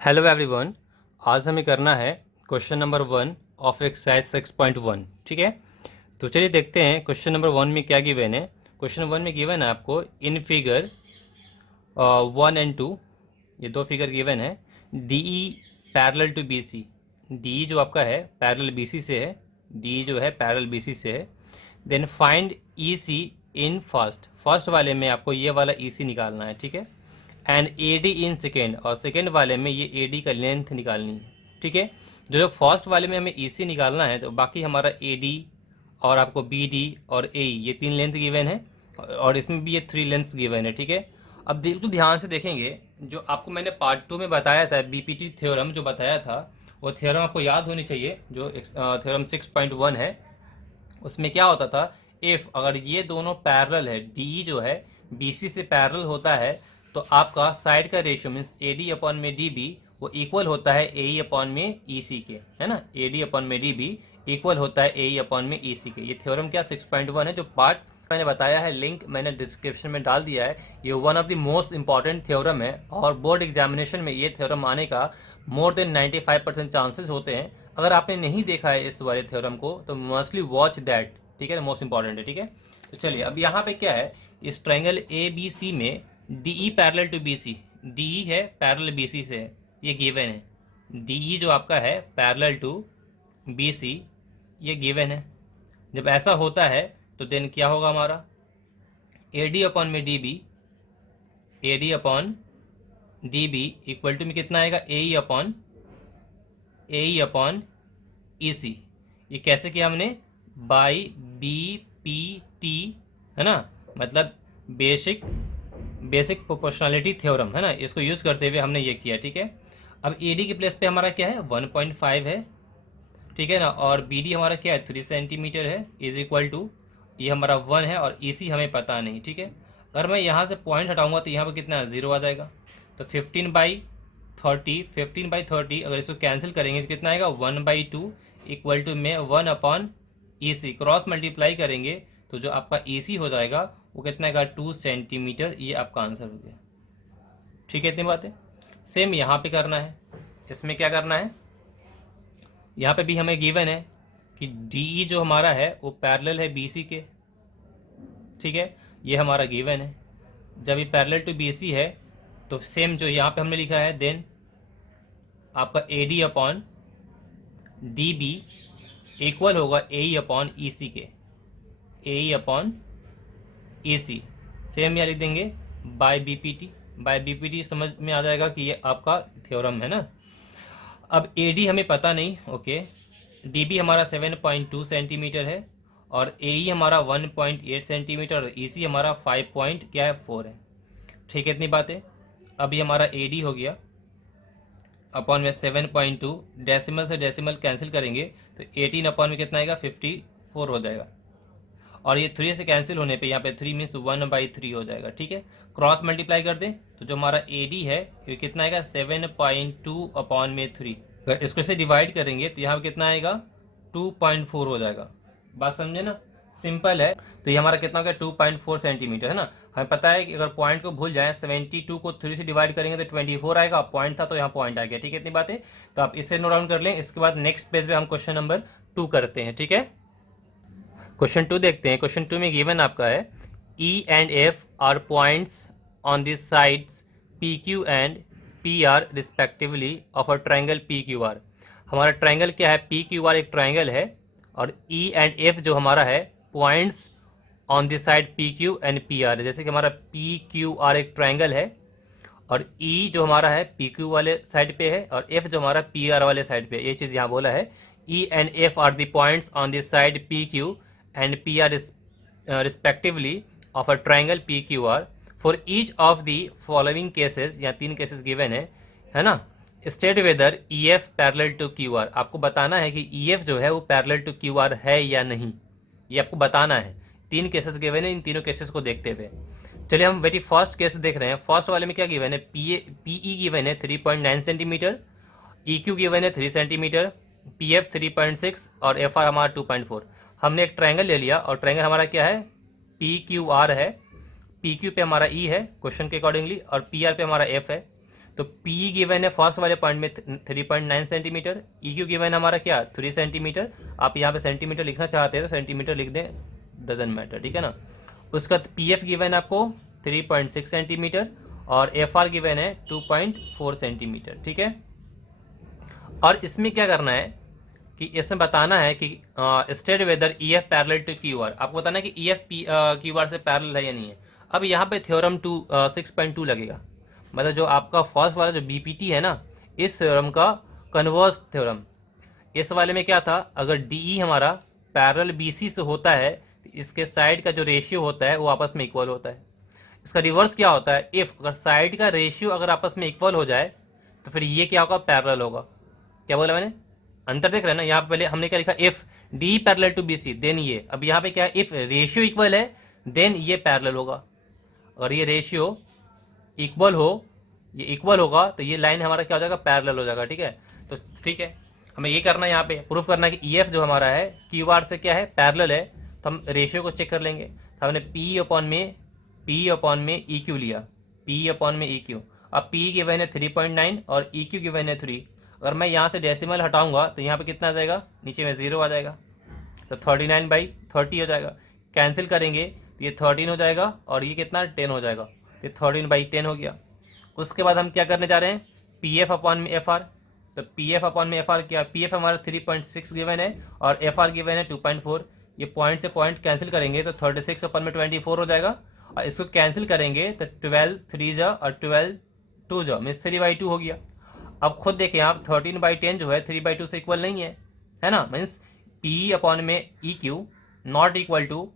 Hello everyone. आज हमें करना है क्वेश्चन नंबर 1 ऑफ एक्सरसाइज 6.1। ठीक है, तो चलिए देखते हैं क्वेश्चन नंबर 1 में क्या गिवन है। क्वेश्चन 1 में गिवन है आपको इन फिगर 1 एंड 2, ये दो फिगर गिवन है। D E parallel to B C, D जो आपका है पैरेलल बी सी से है, डी जो है पैरेलल बी सी से है। Then find E C in first वाले में आपको ये वाला ई सी निकालना है। ठीक है, and A D in second, और सेकेंड वाले में ये ए डी का लेंथ निकालनी है। ठीक है, जो फर्स्ट वाले में हमें ई सी निकालना है, तो बाकी हमारा ए डी और आपको बी डी और ए ये 3 लेंथ गिवन है, और इसमें भी ये 3 लेंथ्स गिवन है। ठीक है, अब बिल्कुल ध्यान से देखेंगे, जो आपको मैंने पार्ट 2 में बताया था बीपीटी थ्योरम जो बताया था, वो थ्योरम आपको याद होनी चाहिए। जो थ्योरम 6.1 है, उसमें क्या होता था, इफ़ अगर ये दोनों पैरेलल है, डी जो है बीसी से पैरेलल होता है, तो आपका साइड का रेशियो मीन्स ए डी अपॉन में डी बी वो इक्वल होता है ए ई अपॉन में ई सी के, है ना। ए डी अपॉन में डी बी इक्वल होता है ए ई अपॉन में ई सी के। ये थ्योरम क्या 6.1 है, जो पार्ट मैंने बताया है, लिंक मैंने डिस्क्रिप्शन में डाल दिया है। ये one of the most important theorem है, और बोर्ड एग्जामिनेशन में ये थ्योरम आने का मोर देन 95% चांसेस होते हैं। अगर आपने नहीं देखा है इस वाले थ्योरम को, तो मस्टली वॉच दैट। ठीक है, मोस्ट इंपॉर्टेंट है। ठीक है, तो चलिए अब यहाँ पे क्या है, इस ट्रायंगल ए बी सी में D E parallel to B C, D E है पैरेलल बी सी से है, ये गिवन है। डी ई जो आपका है पैरेलल टू बी सी, ये गिवन है। जब ऐसा होता है तो देन क्या होगा हमारा, ए डी अपॉन में D B, A D upon D B equal to में कितना आएगा, ए ई अपॉन ई सी। ये कैसे किया हमने, बाई बी पी टी, है ना, मतलब बेसिक प्रोपोर्शनलिटी थ्योरम, है ना, इसको यूज़ करते हुए हमने ये किया। ठीक है, अब ए डी के प्लेस पे हमारा क्या है 1.5 है, ठीक है ना, और बी डी हमारा क्या है 3 सेंटीमीटर है, इज इक्वल टू ये हमारा 1 है, और ई सी हमें पता नहीं। ठीक है, अगर मैं यहाँ से पॉइंट हटाऊंगा तो यहाँ पर कितना है, 0 आ जाएगा। तो 15/30 अगर इसको कैंसिल करेंगे तो कितना आएगा, 1/2 इक्वल टू में 1 अपॉन ई सी, क्रॉस मल्टीप्लाई करेंगे तो जो आपका ई सी हो जाएगा वो कितना आएगा, 2 सेंटीमीटर। ये आपका आंसर हो गया। ठीक है, इतनी बात है। सेम यहाँ पे करना है, इसमें क्या करना है, यहाँ पे भी हमें गिवन है कि डी ई जो हमारा है वो पैरेलल है बी सी के। ठीक है, ये हमारा गिवन है। जब ये पैरेलल टू बी सी है, तो सेम जो यहाँ पे हमने लिखा है, देन आपका A D upon D B equal होगा ए ई अपॉन ई सी के, ए ई अपॉन ए सी। सेम यहाँ लिख देंगे by B P T, by B P T समझ में आ जाएगा कि ये आपका थ्योरम है ना। अब ए डी हमें पता नहीं, ओके, डी बी हमारा 7.2 सेंटीमीटर है, और ए ई हमारा 1.8 सेंटीमीटर, और ई सी हमारा 5 पॉइंट क्या है 4 है। ठीक है, इतनी बातें। अब ये हमारा ए डी हो गया अपॉन में 7.2, डेसिमल से डेसिमल कैंसिल करेंगे तो 18 अपॉन में कितना आएगा, 54 हो जाएगा, और ये 3 से कैंसिल होने पे यहाँ पे 3 मीन्स 1/3 हो जाएगा। ठीक है, क्रॉस मल्टीप्लाई कर दें तो जो हमारा ए डी है ये कितना आएगा, 7.2 अपॉन में 3। अगर इसको से डिवाइड करेंगे तो यहाँ पे कितना आएगा, 2.4 हो जाएगा। बात समझे ना, सिंपल है। तो ये हमारा कितना हो गया, 2.4 सेंटीमीटर, है ना। हमें पता है कि अगर पॉइंट को भूल जाए, 72 को 3 से डिवाइड करेंगे तो 24 आएगा, पॉइंट था तो यहाँ पॉइंट आ गया। ठीक है, इतनी बातें। तो आप इसे नोट डाउन कर लें। इसके बाद नेक्स्ट पेज पे हम क्वेश्चन नंबर 2 करते हैं। ठीक है, क्वेश्चन 2 देखते हैं। क्वेश्चन 2 में गिवन आपका है E and F R points on the sides P Q and P R respectively of a triangle P Q R. हमारा ट्रायंगल क्या है, पी क्यू आर एक ट्रायंगल है, और ई एंड एफ जो हमारा है points on the side P Q and P R. जैसे कि हमारा पी क्यू आर एक ट्रायंगल है, और ई जो हमारा है पी क्यू वाले साइड पे है, और एफ जो हमारा पी आर वाले साइड पे है। ये चीज़ यहाँ बोला है, E and F R the points on the side P Q and PR respectively of a triangle PQR for each of the following cases। यहाँ 3 केसेस गिवन है ना। State whether EF parallel to QR, आपको बताना है कि EF जो है वो पैरेलल टू QR है या नहीं, ये आपको बताना है। 3 केसेस गिवन है, इन तीनों केसेस को देखते हुए चलिए हम वेरी फर्स्ट केस देख रहे हैं। फर्स्ट वाले में क्या गिवन है, PE गिवन है 3.9 सेंटीमीटर, EQ गिवन है 3 सेंटीमीटर, PF 3.6 और FR हमारा 2.4। हमने एक ट्रायंगल ले लिया, और ट्रायंगल हमारा क्या है, PQR है। PQ पे हमारा E है क्वेश्चन के अकॉर्डिंगली, और PR पे हमारा F है। तो P गिवन है फर्स्ट वाले पॉइंट में 3.9 सेंटीमीटर, EQ गिवन है हमारा क्या 3 सेंटीमीटर। आप यहाँ पे सेंटीमीटर लिखना चाहते हैं तो सेंटीमीटर लिख दें, डजंट मैटर, ठीक है ना। उसका PF गिवन है आपको 3.6 सेंटीमीटर और FR गिवन है 2.4 सेंटीमीटर, ठीक है। और इसमें क्या करना है कि इसमें बताना है कि state whether EF parallel to QR, आपको बताना है कि EF QR से पैरेलल है या नहीं है। अब यहाँ पे थ्योरम 6.2 लगेगा, मतलब जो आपका फर्स्ट वाला जो BPT है ना, इस थ्योरम का कन्वर्स थ्योरम। इस वाले में क्या था, अगर DE हमारा पैरेलल BC से होता है तो इसके साइड का जो रेशियो होता है वो आपस में इक्वल होता है। इसका रिवर्स क्या होता है, इफ अगर साइड का रेशियो अगर आपस में इक्वल हो जाए तो फिर ये क्या होगा, पैरेलल होगा। क्या बोला मैंने, अंतर देख रहे हैं ना। यहाँ पे पहले हमने क्या लिखा, if D parallel to BC then ये। अब यहाँ पे क्या है, इफ रेशियो इक्वल है देन ये पैरेलल होगा। अगर ये रेशियो इक्वल हो, ये इक्वल होगा तो ये लाइन हमारा क्या हो जाएगा, पैरेलल हो जाएगा, ठीक है। तो ठीक है, हमें ये करना है, यहाँ पे प्रूफ करना है कि EF जो हमारा है QR से क्या है, पैरेलल है। तो हम रेशियो को चेक कर लेंगे। तो हमने P अपॉन में EQ लिया, P अपॉन में EQ। अब P गिवन है 3.9 और EQ गिवन है 3। अगर मैं यहाँ से डेसिमल हटाऊंगा तो यहाँ पे कितना आ जाएगा, नीचे में 0 आ जाएगा, तो 39/30 हो जाएगा। कैंसिल करेंगे तो ये 13 हो जाएगा और ये कितना 10 हो जाएगा, तो 13/10 हो गया। उसके बाद हम क्या करने जा रहे हैं, PF अपॉन में FR। तो PF अपॉन में FR क्या, PF हमारा 3.6 गिवन है और FR गिवन है 2.4। ये पॉइंट से पॉइंट कैंसिल करेंगे तो 36 अपॉन में 24 हो जाएगा, और इसको कैंसिल करेंगे तो 12 3 जा और 12 2 जा, मीन्स 3/2 हो गया। अब खुद देखें आप, 13/10 जो है 3/2 से इक्वल नहीं है ना। मीन्स P अपॉन में EQ not equal to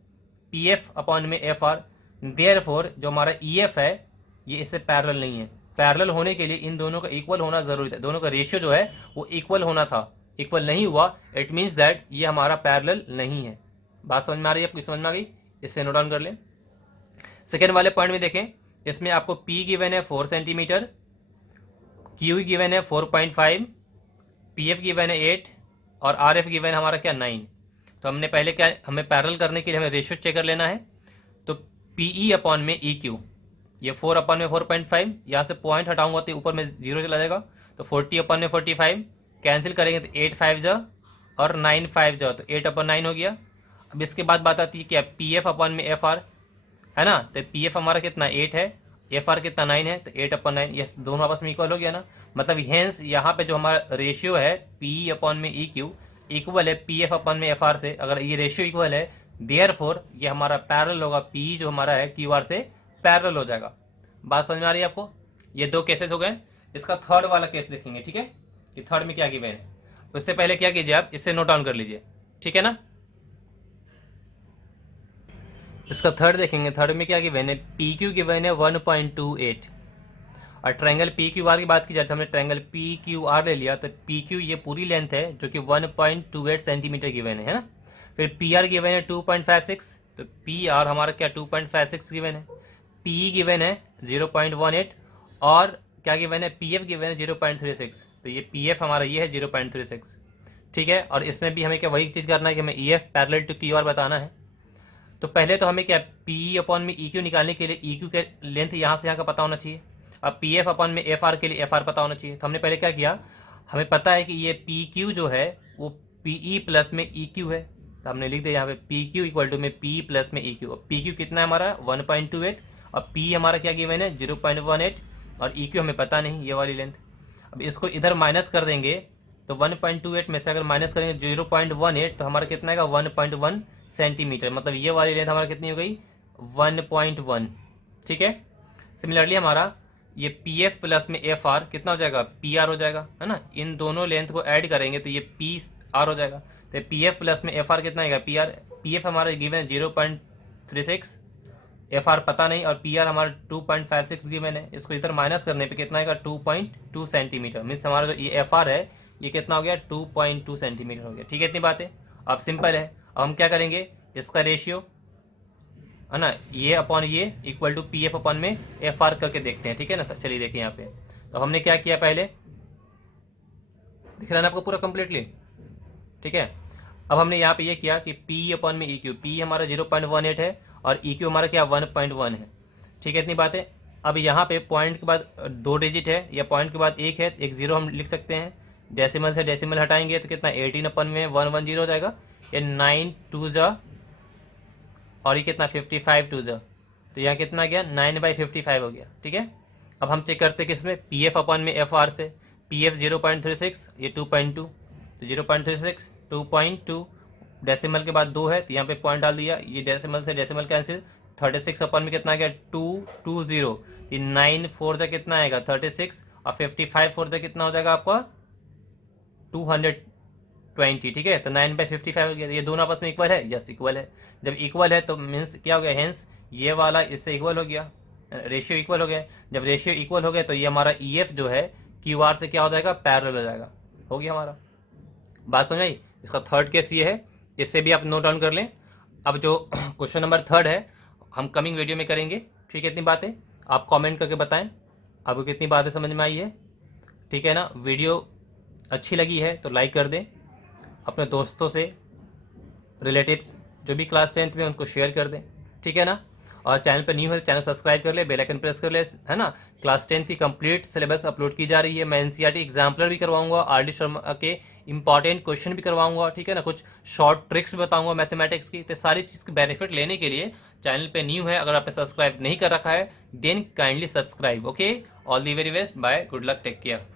PF upon में FR। देयरफॉर जो हमारा EF है ये इससे पैरेलल नहीं है। पैरेलल होने के लिए इन दोनों का इक्वल होना जरूरी था, दोनों का रेशियो जो है वो इक्वल होना था, इक्वल नहीं हुआ, इट मीन्स दैट ये हमारा पैरेलल नहीं है। बात समझ में आ रही है आपको, समझ में आ गई, इससे नोट डाउन कर लें। सेकेंड वाले पॉइंट में देखें, इसमें आपको P गिवन है 4 सेंटीमीटर, Q गिवन है 4.5, PF गिवन है 8 और RF गिवन हमारा क्या 9। तो हमने पहले क्या, हमें पैरेलल करने के लिए हमें रेशियो चेक कर लेना है। तो PE अपॉन में EQ, ये 4 अपॉन में 4.5, यहाँ से पॉइंट हटाऊंगा तो ऊपर में 0 चला जाएगा, तो 40 अपॉन में 45, कैंसिल करेंगे तो 8 5 जा और 9 5 जा, तो 8 अपॉन 9 हो गया। अब इसके बाद बात आती है क्या, PF अपॉन में FR है ना। तो PF हमारा कितना 8 है, FR कितना 9 है, तो 8 अपॉन 9, ये दोनों आपस में इक्वल हो गया ना। मतलब हेंस यहाँ पे जो हमारा रेशियो है PE अपॉन में EQ इक्वल है PF अपॉन में FR से। अगर ये रेशियो इक्वल है देयरफॉर ये हमारा पैरेलल होगा, PE जो हमारा है QR से पैरेलल हो जाएगा। बात समझ में आ रही है आपको। ये दो केसेस हो गए। इसका थर्ड वाला केस देखेंगे, ठीक है, कि थर्ड में क्या गिवन है। उससे पहले क्या कीजिए, आप इससे नोट डाउन कर लीजिए, ठीक है ना। इसका थर्ड देखेंगे, थर्ड में क्या गिवन है, PQ गिवन है 1.28 और ट्रायंगल PQR की बात की जाए तो हमने ट्रायंगल PQR ले लिया, तो PQ ये पूरी लेंथ है जो कि 1.28 सेंटीमीटर गिवन है ना। फिर PR गिवन है 2.56, तो PR हमारा क्या 2.56 गिवन है। PE गिवन है 0.18 और क्या गिवन है, PF गिवन है 0.36, तो ये PF हमारा ये है 0.36, ठीक है। और इसमें भी हमें क्या वही चीज़ करना है कि हमें EF पैरेलल टू QR बताना है। तो पहले तो हमें क्या PE अपॉन में EQ निकालने के लिए EQ के लेंथ यहाँ से यहाँ का पता होना चाहिए। अब PF अपॉन में FR के लिए FR पता होना चाहिए। तो हमने पहले क्या किया, हमें पता है कि ये PQ जो है वो PE प्लस में EQ है, तो हमने लिख दिया यहाँ पे PQ इक्वल टू में PE प्लस में EQ। अब PQ कितना है हमारा 1.28 और PE हमारा क्या गिवन है 0.18 और EQ हमें पता नहीं, ये वाली लेंथ। अब इसको इधर माइनस कर देंगे तो 1.28 में से अगर माइनस करेंगे 0.18 तो हमारा कितना आएगा 1.1 सेंटीमीटर। मतलब ये वाली लेंथ हमारा कितनी हो गई 1.1, ठीक है। सिमिलरली हमारा ये PF प्लस में FR कितना हो जाएगा PR हो जाएगा, है ना। इन दोनों लेंथ को ऐड करेंगे तो ये PR हो जाएगा। तो PF प्लस में FR कितना आएगा PR, PF हमारा गिवन है 0.36, FR पता नहीं और PR हमारा 2.56 गिवन है। इसको इधर माइनस करने पे कितना आएगा 2.2 सेंटीमीटर। मीन्स हमारा जो ये FR है ये कितना हो गया 2.2 सेंटीमीटर हो गया, ठीक है। इतनी बातें अब सिंपल है। अब हम क्या करेंगे, इसका रेशियो है ना ये अपॉन ये इक्वल टू PF अपॉन में FR करके देखते हैं, ठीक है ना। चलिए देखिए यहाँ पे, तो हमने क्या किया, पहले दिख रहा है ना आपको पूरा कंप्लीटली, ठीक है। अब हमने यहाँ पे ये किया कि P अपॉन में EQ, P हमारा 0.18 है और EQ हमारा क्या 1.1 है, ठीक है। इतनी बातें। अब यहाँ पे पॉइंट के बाद 2 डिजिट है या पॉइंट के बाद 1 है, एक 0 हम लिख सकते हैं। डेसिमल से डेसिमल हटाएंगे तो कितना 18 अपन में 110 हो जाएगा। ये 9 2 जा और ये कितना 55 2 जा, तो यहाँ कितना गया 9/55 हो गया। ठीक है, अब हम चेक करते हैं किसमें, पी एफ अपन में एफ आर से। पी एफ 0.36, ये 2.2, तो 0.36 2.2, डेसिमल के बाद 2 है तो यहाँ पे पॉइंट डाल दिया, ये डेसिमल से डेसिमल कैंसिल। 36 अपन में कितना आ गया 220, ये 9 4 तक कितना आएगा 36 और 55 4 तक कितना हो जाएगा आपका 220। ठीक है, तो 9/55 हो गया। ये दोनों आपस में इक्वल है, यस इक्वल है। जब इक्वल है तो मीन्स क्या हो गया, हेंस ये वाला इससे इक्वल हो गया, रेशियो इक्वल हो गया। जब रेशियो इक्वल हो गया तो ये हमारा ई एफ जो है क्यू आर से क्या हो जाएगा, पैरेलल हो जाएगा। हो गया हमारा, बात समझ आई। इसका थर्ड केस ये है, इससे भी आप नोट डाउन कर लें। अब जो क्वेश्चन नंबर थर्ड है हम कमिंग वीडियो में करेंगे। ठीक है, इतनी बातें आप कमेंट करके बताएं आपको कितनी बातें समझ में आई है। ठीक है ना, वीडियो अच्छी लगी है तो लाइक कर दें, अपने दोस्तों से रिलेटिव्स जो भी क्लास 10th में उनको शेयर कर दें। ठीक है ना, और चैनल पर न्यू है चैनल सब्सक्राइब कर ले, बेल आइकन प्रेस कर ले, है ना। क्लास 10th की कंप्लीट सिलेबस अपलोड की जा रही है। मैं एनसीईआरटी एग्जाम्पलर भी करवाऊंगा, आर डी शर्मा के इंपॉर्टेंट क्वेश्चन भी करवाऊंगा। ठीक है ना, कुछ शॉर्ट ट्रिक्स भी बताऊंगा मैथमेटिक्स की। तो सारी चीज़ के बेनिफिट लेने के लिए चैनल पे न्यू है, अगर आपने सब्सक्राइब नहीं कर रखा है then kindly subscribe. Okay, all the very best, bye, good luck, take care.